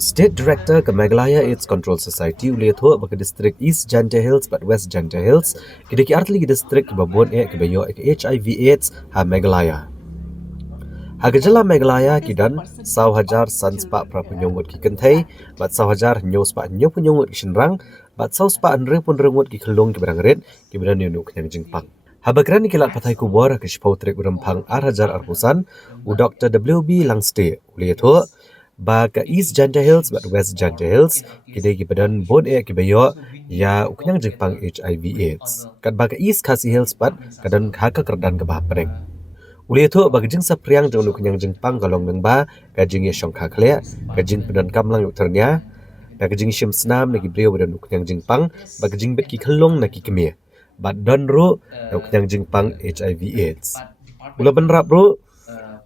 State Director ke Meghalaya AIDS Control Society uliatho bagi distrik East Jylla Hills but West Jylla Hills kini ki artli distrik ke babon ke bayo ke HIV AIDS ha Meghalaya. Hagajala Meghalaya kidan saw hajar san spa prapunyongut ki Kynthei bat saw hajar nyo spa nyo punyongut ki Shynrang bat saw spa andre pun rengut ki Khyllung ki berangret ki beran yunuk yang Jingpang. Habagran kilat patai kubor ke Shpautrik Urempang Arhajar Arhusan u Dr. WB Langste uliatho ba ke East Jylla Hills but West Jylla Hills kini ki badan bon ki bayo ya uknyang Jingpang HIV AIDS. Kat ba ke East Khasi Hills but kadan haka kerdan ke bah pereng. Uli itu bagi jing sapriang jong nukunyang Jingpang kalong nang ba kajing ya syong kakle kajing pedan kamlang uternya da kajing shim snam nagi brio badan nukunyang Jingpang bagi jing bet ki Khyllung nagi kemie bat don ru nukunyang Jingpang HIV AIDS. Ula benrap ru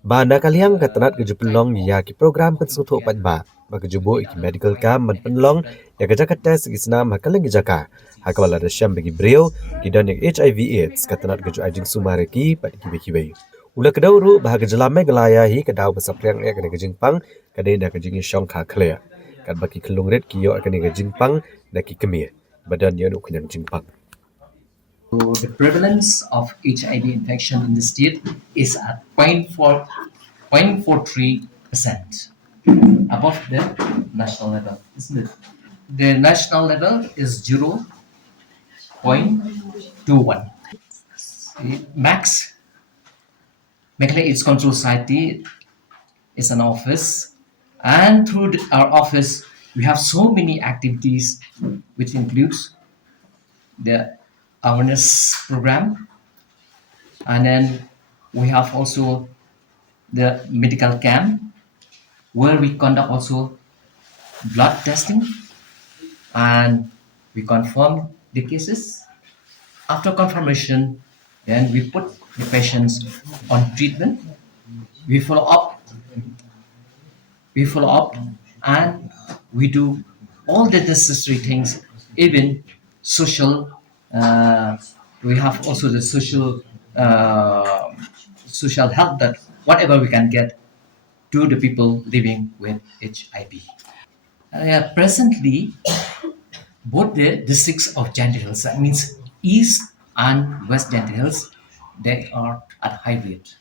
ba na kaliang katanat keju penlong ya ki program pensutu pat ba bagi jubo iki medical cam man penlong ya kajaka tes gi snam hakalang jaka hakawala da syam bagi brio kidan yang HIV AIDS katanat keju ajing sumareki pat kibe-kibe. Ula kedau ru bahagia Jylla Meghalaya hi kedau besapriang kene ke Jingpang kene da ke jing syong kha clear kat baki Khyllung red kiyo kene ke Jingpang da ki kemie badan ya nuk kenyang Jingpang. The prevalence of HIV infection in the state is at 0.43% above the national level, isn't it? The national level is 0.21. Max Meghalaya AIDS Control Society is an office, and through our office, we have so many activities, which includes the awareness program, and then we have also the medical camp, where we conduct also blood testing, and we confirm the cases. After confirmation, then we put the patients on treatment. We follow up, and we do all the necessary things, even social. We have also the social help, that whatever we can get to the people living with HIV. Presently, both the districts of Jylla Hills, that means East and West Jylla Hills, they are at high rate,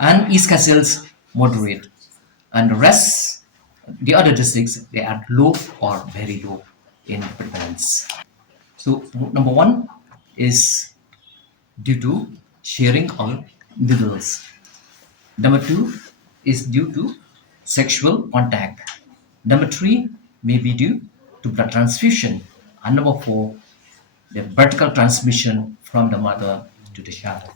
and East Hills moderate, and the rest, the other districts, they are low or very low in prevalence. So number one is due to sharing of needles. Number two is due to sexual contact. Number three may be due to blood transfusion. And number four, the vertical transmission from the mother to the child.